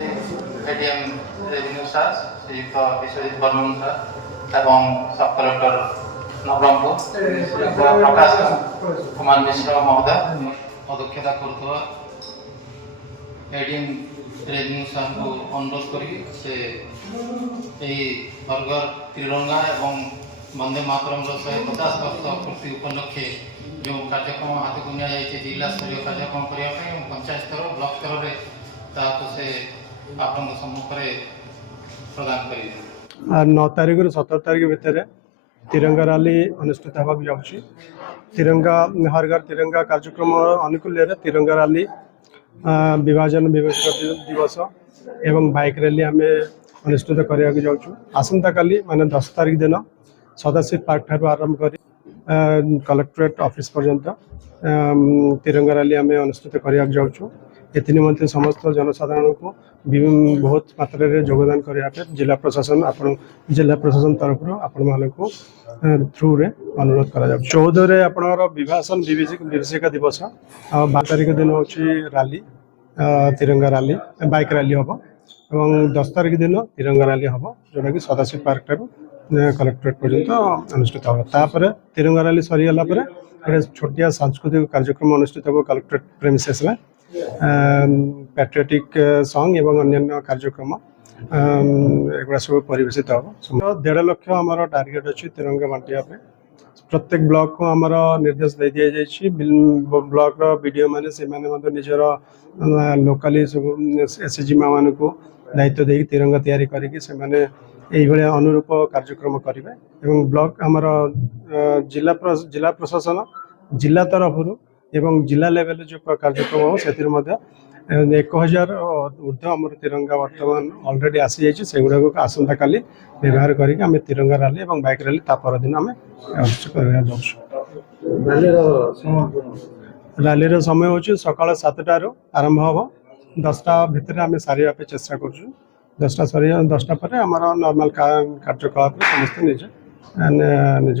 ADM revenue सार श्रीयुक्त विश्वजित बर्मन सार एवं सब कलेक्टर नवरंगपुर प्रकाश कुमार मिश्र महोदय अध्यक्षता करुवा एडीएम रेवेन्यू सार को अनुरोध करी से बर्गर त्रिरंगा एवं वंदे मातरम 150 वर्ष पूर्ति उपलक्षे जो कार्यक्रम हाथ को नि जिला स्तरीय कार्यक्रम करने पंचायत स्तर ब्लॉक स्तर में से आपन सम्मुख प्रदान कर 9 तारीख रु 17 तारीख भितर तिरंगा रैली अनुष्ठित होगा जाऊँगी। तिरंगा हर घर तिरंगा कार्यक्रम अनुकूल तिरंगा रैली विभाजन विवेचन दिवस एवं बाइक रैली आम अनुष्ठित करने जाऊँ। आसंता काली माने 10 तारीख दिन सदाशिव पार्क ठार आरंभ कर कलेक्टरेट ऑफिस पर्यंत तिरंगा रैली आम अनुष्ठित करने जाऊँ। एथि निमंत्रे समस्त जनसाधारण को बहुत मात्रा रे योगदान करने जिला प्रशासन तरफ आपण मान को थ्रू रे अनुरोध करा 14 रे आपनर विभाजन विभीषिका दिवस 12 तारीख दिन हूँ रैली तिरंगा रैली बाइक रैली हम और 10 तारीख दिन तिरंगा रैली हम जोटा कि सदाशिव पार्क ठार कलेक्टरेट पर्यंत अनुष्ठित होगा। तापर तिरंगा रैली सरीगला गोटे छोटिया सांस्कृतिक कार्यक्रम अनुष्ठित हो कलेक्टरेट प्रेमिसेस में पैट्रियोटिक सॉन्ग एवं अन्य कार्यक्रम एगुड़ा सब परिवेशित हम 1.5 लाख आमर टार्गेट अच्छी तिरंगा बांटिया प्रत्येक ब्लॉक को आमर निर्देश दे दि जाइए। ब्लॉक वीडियो माने से माने निजर लोकाली सब एसएचजी मान को दायित्व दे तिरंगा तैयारी करके अनुरूप कार्यक्रम करेंगे। ब्लॉक आमर जिला प्रशासन जिला तरफ एवं जिला लेवल जो कार्यक्रम हो से 1000 ऊर्ध्व आम तिरंगा बर्तमान ऑलरेडी आसी जाइए से गुड़ा आसंता काली व्यवहार करके आम तिरंगा रैली और बाइक रैली पर दिन आम रैली समय हूँ सकाल 7 आरंभ हम 10टा भितर आम सारे चेष्टा कर 10टा सरी 10टा पर आम नॉर्मल कार्यकलाप समस्त निज निज